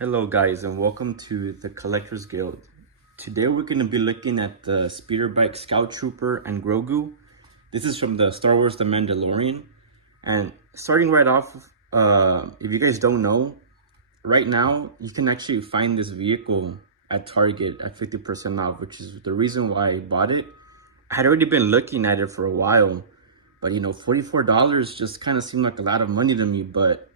Hello guys and welcome to the Collectors Guild. Today we're going to be looking at the speeder bike Scout Trooper and Grogu. This is from the Star Wars The Mandalorian. And starting right off, if you guys don't know, right now you can actually find this vehicle at Target at 50% off, which is the reason why I bought it. I had already been looking at it for a while, but $44 just kind of seemed like a lot of money to me, but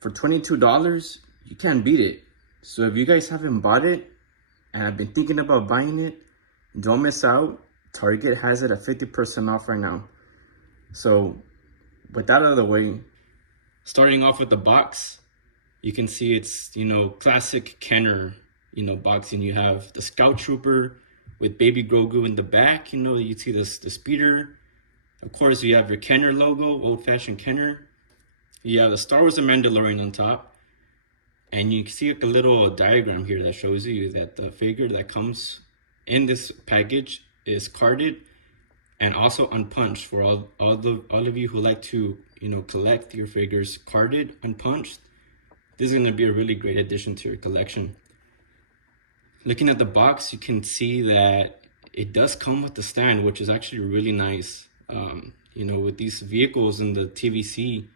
for $22, you can't beat it. So if you guys haven't bought it and have been thinking about buying it, don't miss out. Target has it at 50% off right now. So with that out of the way, starting off with the box, you can see it's, classic Kenner, boxing. You have the Scout Trooper with baby Grogu in the back. You see the speeder. Of course, you have your Kenner logo, old-fashioned Kenner. You have the Star Wars The Mandalorian on top. And you can see a little diagram here that shows you that the figure that comes in this package is carded and also unpunched. For all of you who like to collect your figures carded, unpunched, this is going to be a really great addition to your collection. Looking at the box, you can see that it does come with the stand, which is actually really nice. With these vehicles in the TVC,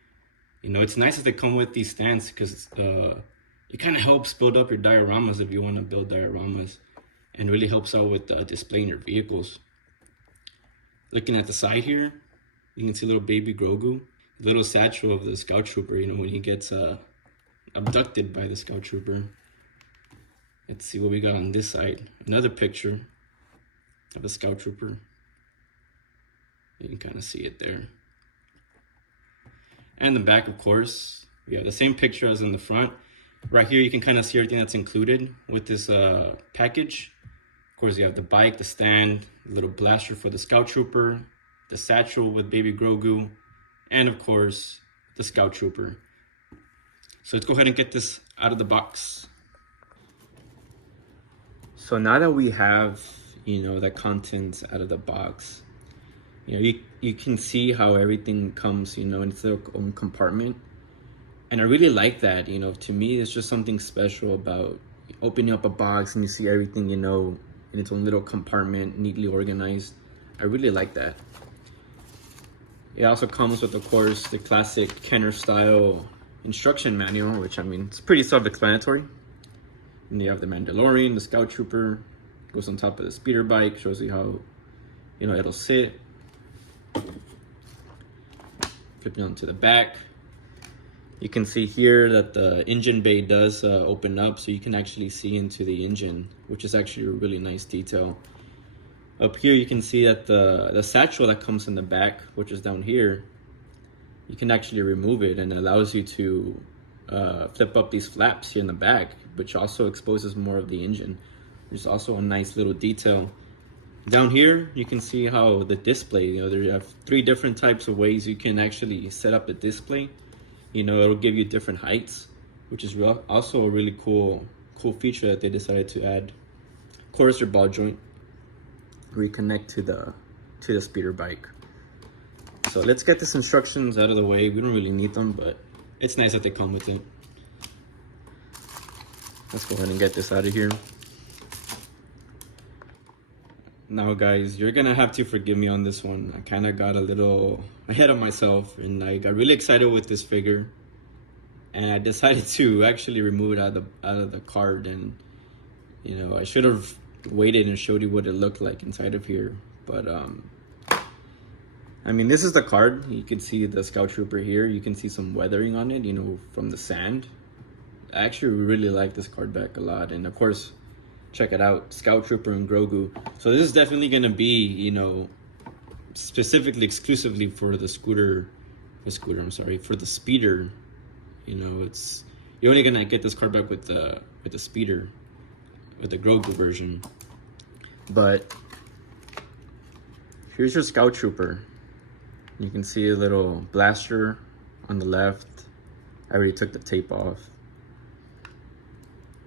it's nice that they come with these stands because it kind of helps build up your dioramas if you want to build dioramas, and really helps out with displaying your vehicles. Looking at the side here, you can see little baby Grogu, little satchel of the Scout Trooper, when he gets abducted by the Scout Trooper. Let's see what we got on this side. Another picture of the Scout Trooper. You can kind of see it there. And the back, of course, we have the same picture as in the front. Right here, you can kind of see everything that's included with this package. Of course, you have the bike, the stand, the little blaster for the Scout Trooper, the satchel with baby Grogu, and of course, the Scout Trooper. So let's go ahead and get this out of the box. So now that we have, the contents out of the box, you can see how everything comes, in its own compartment. And I really like that, to me, it's just something special about opening up a box and you see everything, in its own little compartment, neatly organized. I really like that. It also comes with, of course, the classic Kenner style instruction manual, which, it's pretty self-explanatory. And you have the Mandalorian, the Scout Trooper, goes on top of the speeder bike, shows you how, it'll sit. Flipping onto the back, you can see here that the engine bay does open up, so you can actually see into the engine, which is actually a really nice detail. Up here, you can see that the satchel that comes in the back, which is down here, you can actually remove it, and it allows you to flip up these flaps here in the back, which also exposes more of the engine. There's also a nice little detail. Down here, you can see how the display, there have 3 different types of ways you can actually set up the display. It'll give you different heights, which is also a really cool feature that they decided to add. Of course, your ball joint reconnect to the speeder bike. So let's get these instructions out of the way. We don't really need them, but it's nice that they come with it. Let's go ahead and get this out of here. Now guys, you're gonna have to forgive me on this one. I kind of got a little ahead of myself and I got really excited with this figure, and I decided to actually remove it out of the card. And I should have waited and showed you what it looked like inside of here, but this is the card. You can see the Scout Trooper here. You can see some weathering on it, from the sand. I actually really like this card back a lot. And of course, check it out, Scout Trooper and Grogu. So this is definitely gonna be, specifically exclusively for the speeder. You're only gonna get this card back with the speeder, with the Grogu version. But here's your Scout Trooper. You can see a little blaster on the left. I already took the tape off.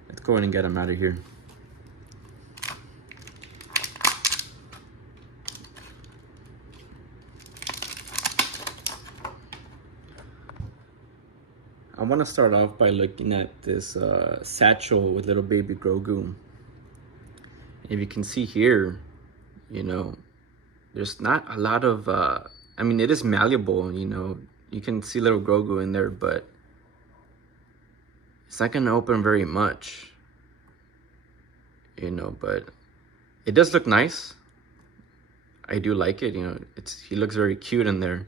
Let's go ahead and get him out of here. I want to start off by looking at this satchel with little baby Grogu. If you can see here, you know, there's not a lot of, I mean, it is malleable, you know, you can see little Grogu in there, but it's not going to open very much, you know, but it does look nice. I do like it, you know, he looks very cute in there.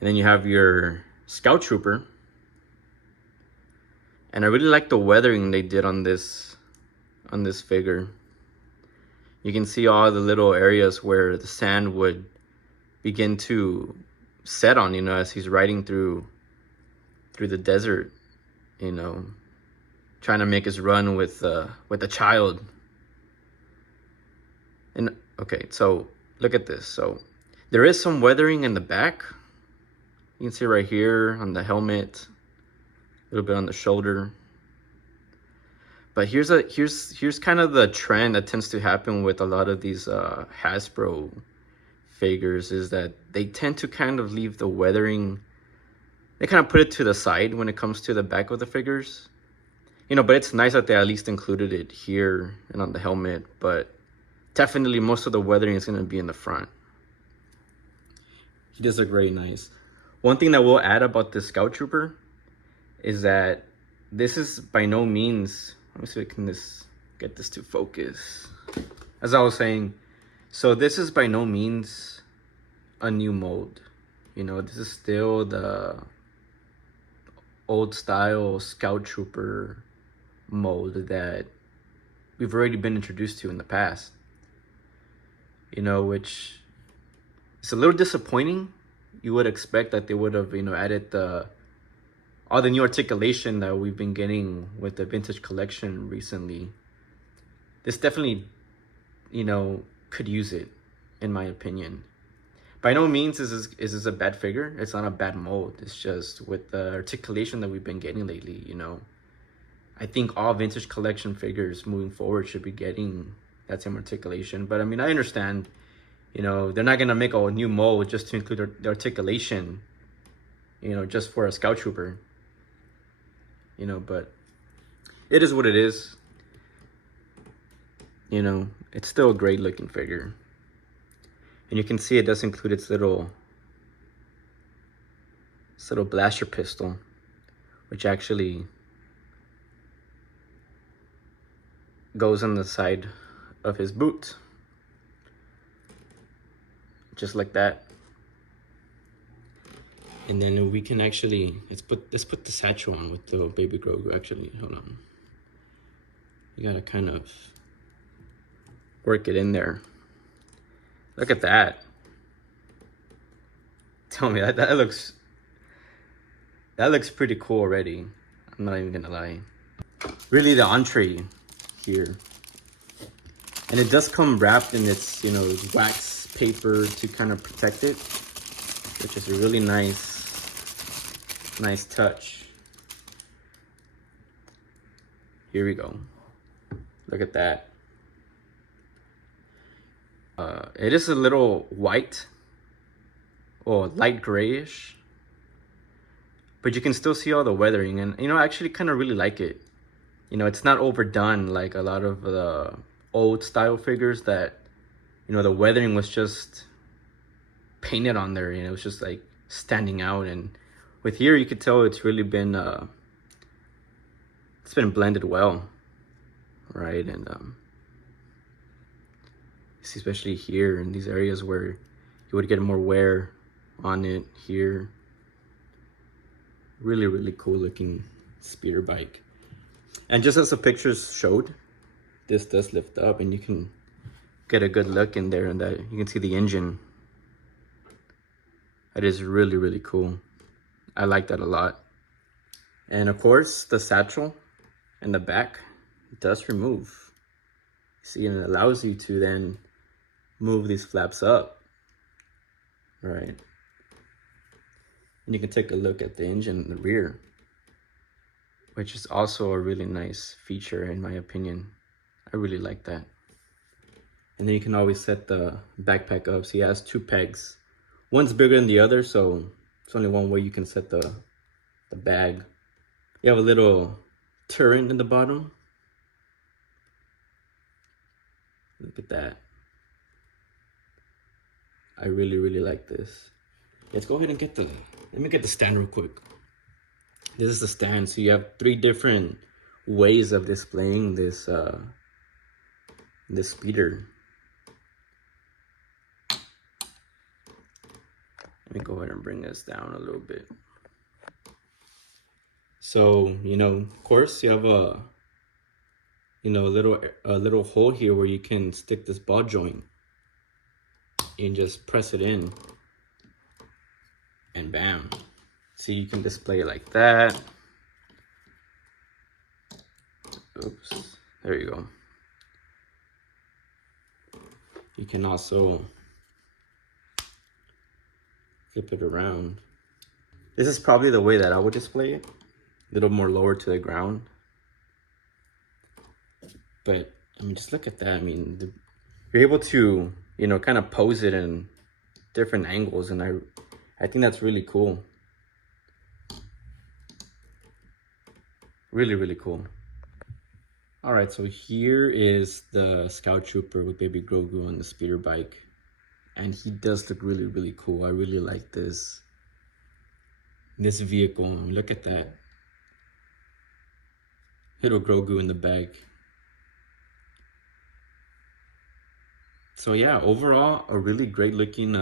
And then you have your Scout Trooper. And I really like the weathering they did on this figure. You can see all the little areas where the sand would begin to set on, you know, as he's riding through the desert, you know, trying to make his run with a child. And okay, so look at this. So there is some weathering in the back. You can see right here on the helmet, a little bit on the shoulder. But here's kind of the trend that tends to happen with a lot of these Hasbro figures, is that they tend to kind of leave the weathering, they kind of put it to the side when it comes to the back of the figures. You know, but it's nice that they at least included it here and on the helmet, but definitely most of the weathering is going to be in the front. He does look very nice. One thing that we'll add about this Scout Trooper is that this is by no means, let me see if I can get this to focus. As I was saying, so this is by no means a new mold. You know, this is still the old style Scout Trooper mold that we've already been introduced to in the past. You know, which is a little disappointing. You would expect that they would have, you know, added all the new articulation that we've been getting with the vintage collection recently. This definitely, you know, could use it, in my opinion. By no means is this a bad figure. It's not a bad mold. It's just with the articulation that we've been getting lately, you know, I think all vintage collection figures moving forward should be getting that same articulation. But I mean, I understand, you know, they're not gonna make a new mold just to include the articulation, you know, just for a Scout Trooper. You know, but it is what it is. You know, it's still a great looking figure. And you can see it does include its little blaster pistol, which actually goes on the side of his boot. Just like that. And then we can actually, let's put the satchel on with the baby Grogu. Actually, hold on. You gotta kind of work it in there. Look at that. Tell me, that looks pretty cool already. I'm not even gonna lie. Really, the entree here. And it does come wrapped in its, you know, wax paper to kind of protect it, which is a really nice touch. Here we go. Look at that. It is a little white or light grayish, but you can still see all the weathering, and you know, I actually kind of really like it. You know, it's not overdone like a lot of the old style figures that, you know, the weathering was just painted on there, and it was just like standing out. And with here, you could tell it's really been it's been blended well, right? And especially here in these areas where you would get more wear on it here. Really, really cool looking speeder bike. And just as the pictures showed, this does lift up and you can get a good look in there, and that you can see the engine. That is really, really cool. I like that a lot. And of course, the satchel in the back does remove. See, and it allows you to then move these flaps up, right? And you can take a look at the engine in the rear, which is also a really nice feature in my opinion. I really like that. And then you can always set the backpack up. So he has two pegs. One's bigger than the other, so it's only one way you can set the bag. You have a little turret in the bottom. Look at that. I really, really like this. Let's go ahead and let me get the stand real quick. This is the stand. So you have 3 different ways of displaying this this speeder. Let me go ahead and bring this down a little bit. So, you know, of course you have a little hole here where you can stick this ball joint and just press it in, and bam. So you can display it like that. Oops, there you go. You can also flip it around. This is probably the way that I would display it, a little more lower to the ground. But I mean, just look at that. I mean, you're able to, you know, kind of pose it in different angles, and I think that's really cool. Really, really cool. All right, so here is the Scout Trooper with Baby Grogu on the speeder bike. And he does look really, really cool. I really like this vehicle. I mean, look at that. Little Grogu in the back. So yeah, overall, a really great looking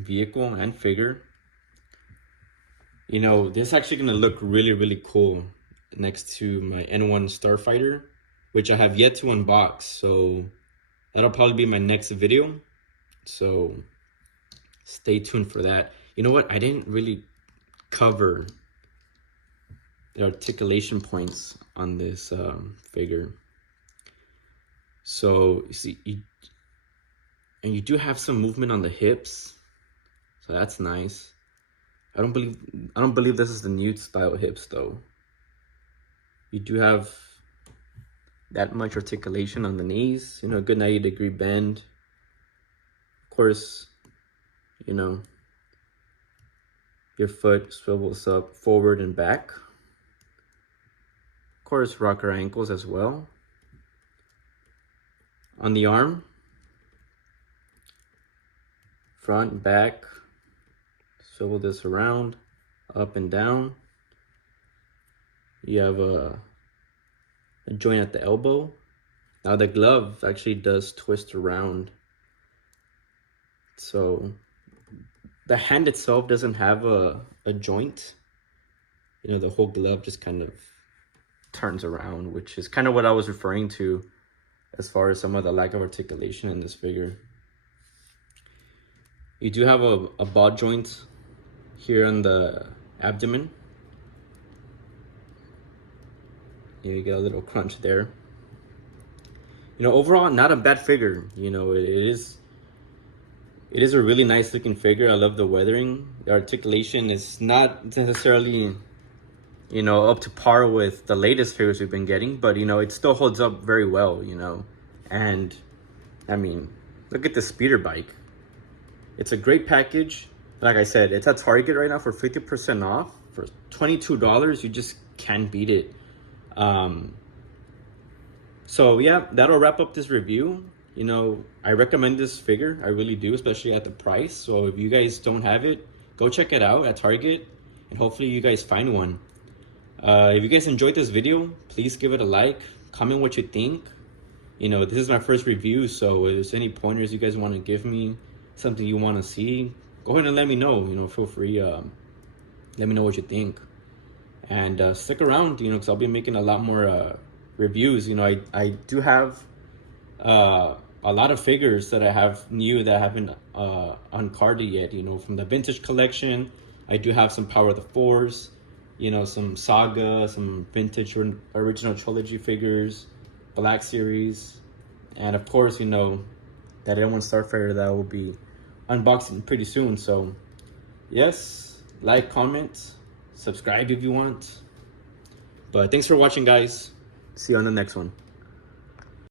vehicle and figure. You know, this is actually gonna look really, really cool next to my N1 Starfighter, which I have yet to unbox. So that'll probably be my next video. So stay tuned for that. You know what? I didn't really cover the articulation points on this figure. So you see, you do have some movement on the hips, so that's nice. I don't believe this is the nude style hips though. You do have that much articulation on the knees, you know, a good 90-degree bend. Of course, you know, your foot swivels up forward and back. Of course, rocker ankles as well. On the arm, front, back, swivel this around, up and down. You have a joint at the elbow. Now the glove actually does twist around. So the hand itself doesn't have a joint. You know, the whole glove just kind of turns around, which is kind of what I was referring to as far as some of the lack of articulation in this figure. You do have a ball joint here on the abdomen. You get a little crunch there. You know, overall, not a bad figure. You know, it is a really nice looking figure. I love the weathering. The articulation is not necessarily, you know, up to par with the latest figures we've been getting, but you know, it still holds up very well, you know. And I mean, look at the speeder bike. It's a great package. Like I said, it's at Target right now for 50% off. For $22, you just can't beat it. So yeah, that'll wrap up this review. You know, I recommend this figure. I really do, especially at the price. So if you guys don't have it, go check it out at Target, and hopefully you guys find one. If you guys enjoyed this video, please give it a like, comment what you think. You know, this is my first review, so if there's any pointers you guys want to give me, something you want to see, go ahead and let me know. You know, feel free, let me know what you think. And stick around, you know, because I'll be making a lot more reviews. You know, I do have a lot of figures that I have new that I haven't uncarded yet. You know, from the vintage collection, I do have some Power of the Force, you know, some Saga, some vintage original trilogy figures, Black Series, and of course, you know, that N1 Starfighter that I will be unboxing pretty soon. So yes, like, comment, subscribe if you want. But thanks for watching, guys. See you on the next one.